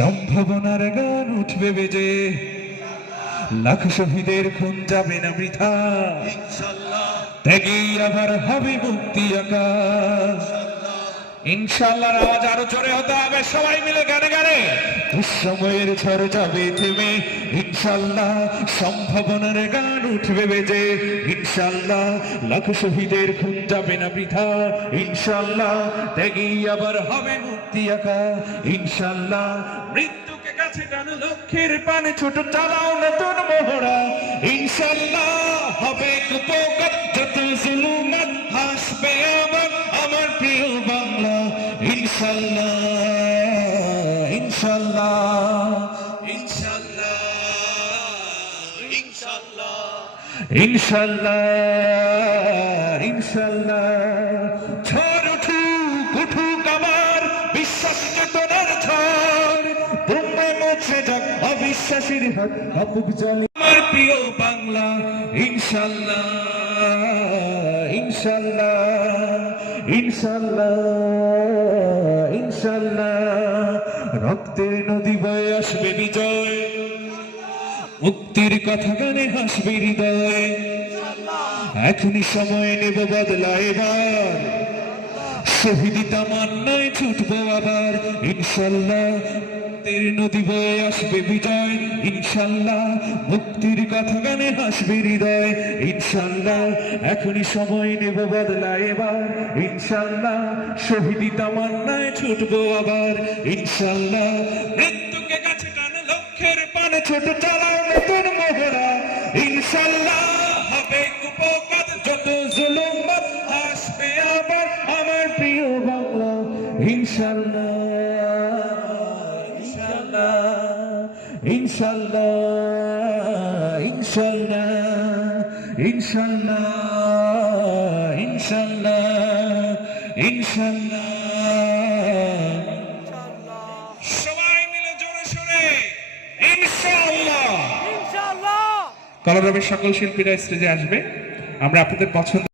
সম্ভাবনার গান উঠবে বেজে, লাখ শহীদের খুন যাবে না বৃথা, ত্যাগেই আবার হবে মুক্তি আকাশ। ইনশাআল্লাহ আওয়াজ আরো জোরে হতে হবে, সবাই মিলে গানে গানে। দুঃসময়ের ঝড় যাবে থেমে, ইনশাআল্লাহ সম্ভাবনার গান উঠবে বেজে, ইনশাআল্লাহ লাখ শহীদের খুন যাবে না বৃথা, ইনশাআল্লাহ ত্যাগেই আবার হবে মুক্তি আকাশ। ইনশাআল্লাহ মৃত্যুকে কাছে টানো, লক্ষ্যের পানে ছোট চালাও নতুন মোহরা, ইনশাআল্লাহ হবে কুপোকাত যত জুলুমাত হাসবে আবার আমার প্রিয় বাংলা। ইনশাআল্লাহ ইনশাআল্লাহ ইনশাআল্লাহ ইনশাআল্লাহ ইনশাআল্লাহ ঝড় উঠুক উঠুক আমার বিশ্বাস চেতনার ঝড়, তোমরা মুছে যাক অবিশ্বাসীর হাত, কাপুক জলে আমার প্রিয় বাংলা। ইনশাআল্লাহ ইনশাআল্লাহ ইনশাআল্লাহ ইনশাআল্লাহ রক্তের নদী বয়ে আসবে বিজয়, মুক্তির কথা গানে হাসবে হৃদয়। এখনই সময় নেব বদলা এবার, শহীদি তামান্নায় ছুটবো আবার। ইনশাআল্লাহ মুক্তির নদী বয়ে আসবে বিজয়, ইনশাআল্লাহ মুক্তির কথা গানে হাসবে হৃদয়। ইনশাআল্লাহ এখনই সময় নেব বদলা এবার, ইনশাআল্লাহ শহীদি তামান্নায় ছুটবো আবার। ইনশাআল্লাহ মৃত্যুকে কাছে টানে, লক্ষ্যের পানে ছোট চালাও নতুন মোহরা, ইনশাআল্লাহ হবে কুপোকাত যত জুলুমাত হাসবে আবার আমার প্রিয় বাংলা। ইনশাআল্লাহ ইনশাআল্লাহ ইনশাআল্লাহ ইনশাআল্লাহ ইনশাআল্লাহ ইনশাআল্লাহ সবাই মিলে জোরে সোরে ইনশাআল্লাহ। কলরবের সকল শিল্পীরা স্টেজে আসবে, আমরা আপনাদের পছন্দ